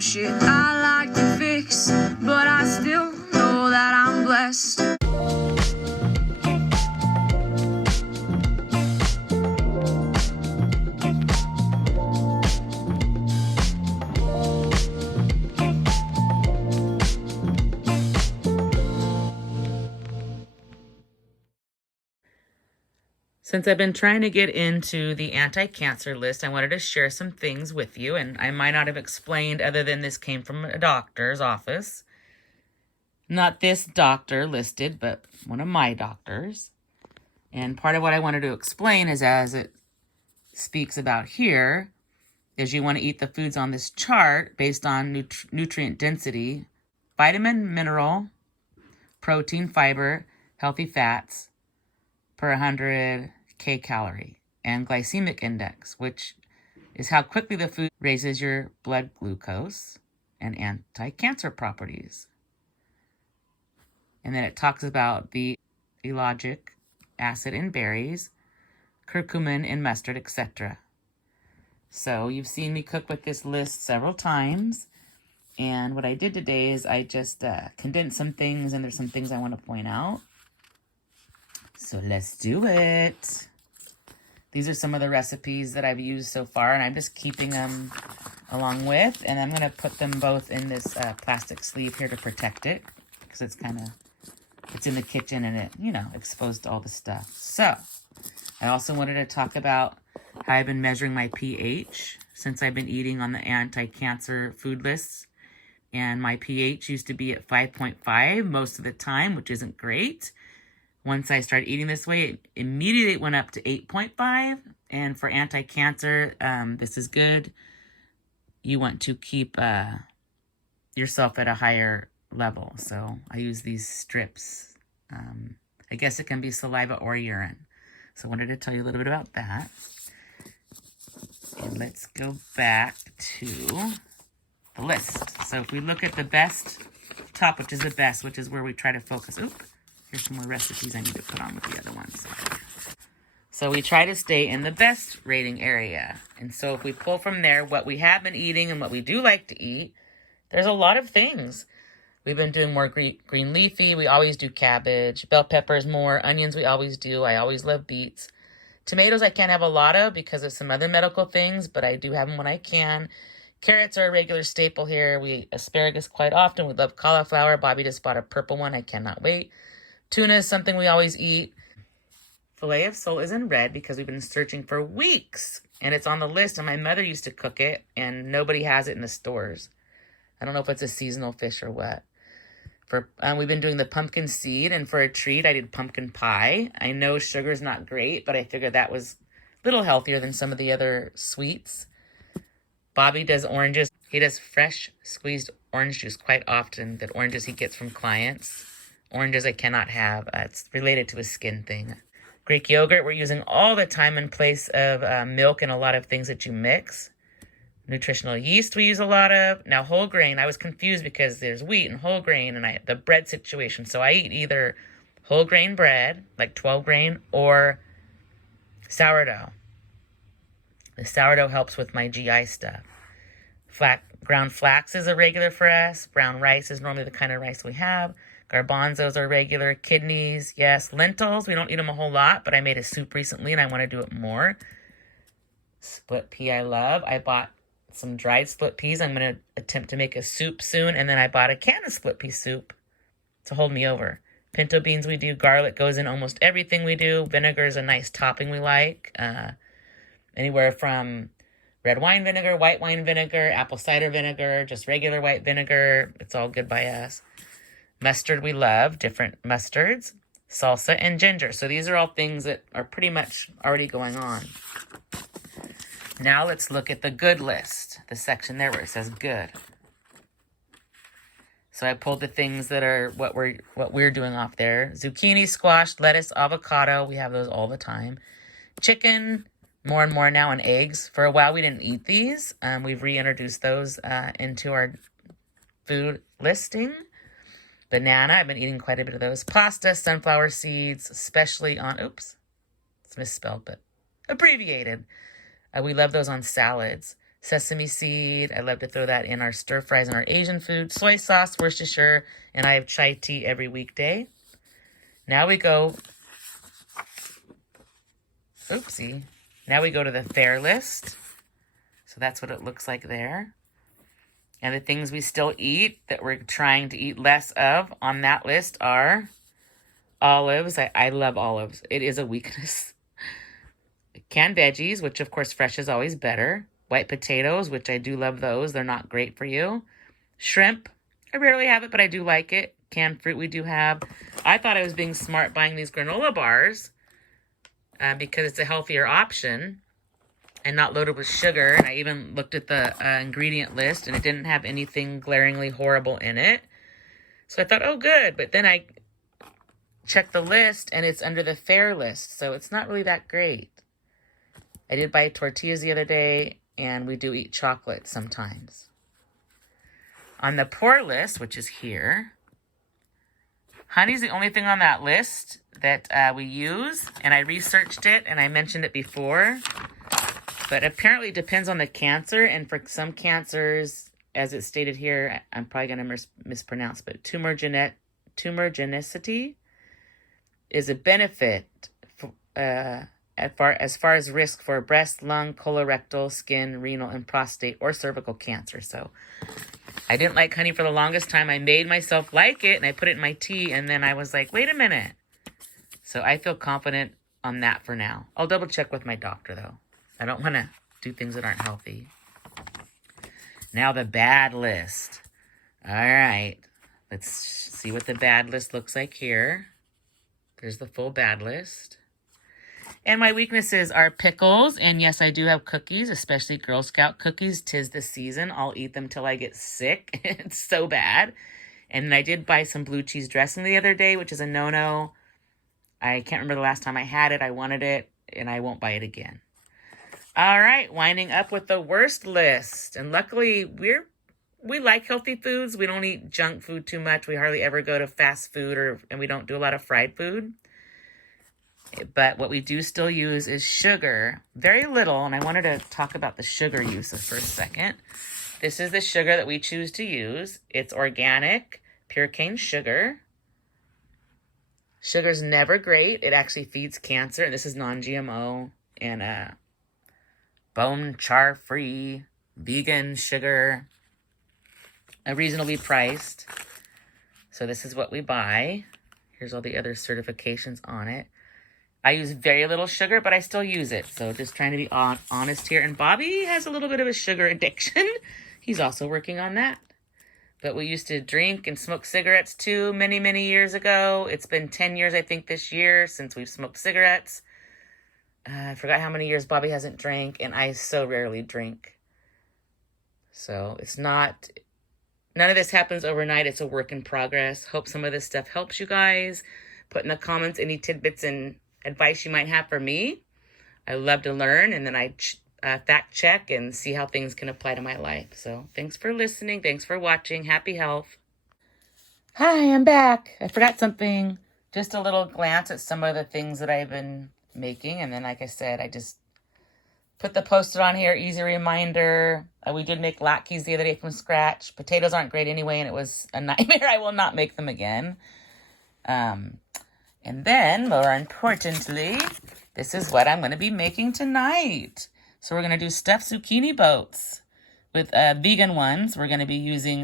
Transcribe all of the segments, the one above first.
some shit I like to fix, but I still know that I'm blessed. Since I've been trying to get into the anti-cancer list, I wanted to share some things with you, and I might not have explained other than this came from a doctor's office. Not this doctor listed, but one of my doctors. And part of what I wanted to explain is, as it speaks about here, is you want to eat the foods on this chart based on nutrient density, vitamin, mineral, protein, fiber, healthy fats per 100 kcal, and glycemic index, which is how quickly the food raises your blood glucose, and anti-cancer properties. And then it talks about the ellagic acid in berries, curcumin in mustard, etc. So you've seen me cook with this list several times. And what I did today is I just condensed some things, and there's some things I want to point out. So let's do it. These are some of the recipes that I've used so far, and I'm just keeping them along with, and I'm going to put them both in this plastic sleeve here to protect it, because it's in the kitchen and it, exposed to all the stuff. So I also wanted to talk about how I've been measuring my pH since I've been eating on the anti-cancer food lists, and my pH used to be at 5.5 most of the time, which isn't great. Once I started eating this way, it immediately went up to 8.5. And for anti-cancer, this is good. You want to keep yourself at a higher level. So I use these strips. I guess it can be saliva or urine. So I wanted to tell you a little bit about that. And let's go back to the list. So if we look at the best top, which is the best, which is where we try to focus. Here's some more recipes I need to put on with the other ones. So we try to stay in the best rating area. And so if we pull from there what we have been eating and what we do like to eat, there's a lot of things. We've been doing more green leafy. We always do cabbage. Bell peppers more. Onions we always do. I always love beets. Tomatoes I can't have a lot of because of some other medical things, but I do have them when I can. Carrots are a regular staple here. We eat asparagus quite often. We love cauliflower. Bobby just bought a purple one. I cannot wait. Tuna is something we always eat. Filet of sole is in red because we've been searching for weeks. And it's on the list, and my mother used to cook it, and nobody has it in the stores. I don't know if it's a seasonal fish or what. We've been doing the pumpkin seed, and for a treat, I did pumpkin pie. I know sugar's not great, but I figured that was a little healthier than some of the other sweets. Bobby does oranges. He does fresh squeezed orange juice quite often, that oranges he gets from clients. Oranges I cannot have. It's related to a skin thing. Greek yogurt we're using all the time in place of milk and a lot of things that you mix. Nutritional yeast we use a lot of. Now whole grain, I was confused because there's wheat and whole grain and the bread situation. So I eat either whole grain bread, like 12 grain, or sourdough. The sourdough helps with my GI stuff. Ground flax is a regular for us. Brown rice is normally the kind of rice we have. Garbanzos are regular. Kidneys, yes. Lentils, we don't eat them a whole lot, but I made a soup recently and I want to do it more. Split pea I love. I bought some dried split peas. I'm going to attempt to make a soup soon. And then I bought a can of split pea soup to hold me over. Pinto beans we do. Garlic goes in almost everything we do. Vinegar is a nice topping we like. Anywhere from red wine vinegar, white wine vinegar, apple cider vinegar, just regular white vinegar. It's all good by us. Mustard we love, different mustards, salsa, and ginger. So these are all things that are pretty much already going on. Now let's look at the good list, the section there where it says good. So I pulled the things that are what we're doing off there. Zucchini, squash, lettuce, avocado. We have those all the time. Chicken, more and more now, and eggs. For a while we didn't eat these. We've reintroduced those into our food listing. Banana, I've been eating quite a bit of those. Pasta, sunflower seeds, especially on, it's misspelled, but abbreviated. We love those on salads. sesame seed. I love to throw that in our stir fries and our Asian food. Soy sauce, Worcestershire, and I have chai tea every weekday. Now we go, oopsie. Now we go to the fair list. So that's what it looks like there. And the things we still eat that we're trying to eat less of on that list are olives. I love olives. It is a weakness. Canned veggies, which of course fresh is always better. White potatoes, which I do love those. They're not great for you. Shrimp. I rarely have it, but I do like it. Canned fruit we do have. I thought I was being smart buying these granola bars because it's a healthier option and not loaded with sugar. And I even looked at the ingredient list and it didn't have anything glaringly horrible in it. So I thought, oh, good. But then I checked the list and it's under the fair list. So it's not really that great. I did buy tortillas the other day and we do eat chocolate sometimes. On the poor list, which is here, honey's the only thing on that list that we use. And I researched it and I mentioned it before. But apparently it depends on the cancer. And for some cancers, as it's stated here, I'm probably going to mispronounce, but tumor genicity is a benefit as far as risk for breast, lung, colorectal, skin, renal, and prostate or cervical cancer. So I didn't like honey for the longest time. I made myself like it and I put it in my tea. And then I was like, wait a minute. So I feel confident on that for now. I'll double check with my doctor though. I don't want to do things that aren't healthy. Now the bad list. All right. Let's see what the bad list looks like here. There's the full bad list. And my weaknesses are pickles. And yes, I do have cookies, especially Girl Scout cookies. 'Tis the season. I'll eat them till I get sick. It's so bad. And I did buy some blue cheese dressing the other day, which is a no-no. I can't remember the last time I had it. I wanted it, and I won't buy it again. All right, winding up with the worst list. And luckily, we like healthy foods. We don't eat junk food too much. We hardly ever go to fast food, and we don't do a lot of fried food. But what we do still use is sugar. Very little, and I wanted to talk about the sugar use for a second. This is the sugar that we choose to use. It's organic, pure cane sugar. Sugar's never great. It actually feeds cancer, and this is non-GMO and bone char-free, vegan sugar, reasonably priced. So this is what we buy. Here's all the other certifications on it. I use very little sugar, but I still use it. So just trying to be honest here. And Bobby has a little bit of a sugar addiction. He's also working on that. But we used to drink and smoke cigarettes too many, many years ago. It's been 10 years, I think, this year since we've smoked cigarettes. I forgot how many years Bobby hasn't drank, and I so rarely drink. So it's not, none of this happens overnight. It's a work in progress. Hope some of this stuff helps you guys. Put in the comments any tidbits and advice you might have for me. I love to learn, and then I fact check and see how things can apply to my life. So thanks for listening. Thanks for watching. Happy health. Hi, I'm back. I forgot something. Just a little glance at some of the things that I've been making. And then, like I said, I just put the post-it on here. Easy reminder. We did make latkes the other day from scratch. Potatoes aren't great anyway, and it was a nightmare. I will not make them again. And then, more importantly, this is what I'm going to be making tonight. So we're going to do stuffed zucchini boats with vegan ones. We're going to be using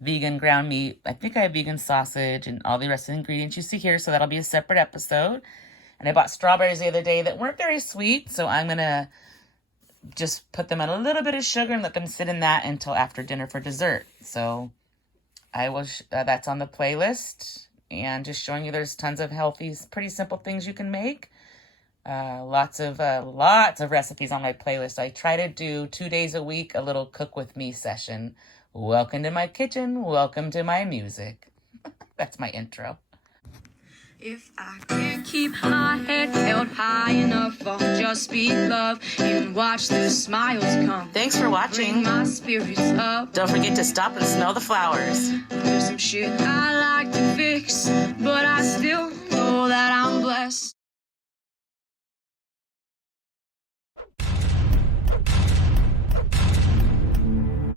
vegan ground meat. I think I have vegan sausage and all the rest of the ingredients you see here. So that'll be a separate episode. And I bought strawberries the other day that weren't very sweet. So I'm going to just put them in a little bit of sugar and let them sit in that until after dinner for dessert. So I will. That's on the playlist. And just showing you there's tons of healthy, pretty simple things you can make. Lots of recipes on my playlist. I try to do 2 days a week, a little cook with me session. Welcome to my kitchen. Welcome to my music. That's my intro. If I can't keep my head held high enough, I'll just be love and watch the smiles come. Thanks for watching. Bring my spirits up. Don't forget to stop and smell the flowers. There's some shit I like to fix, but I still know that I'm blessed.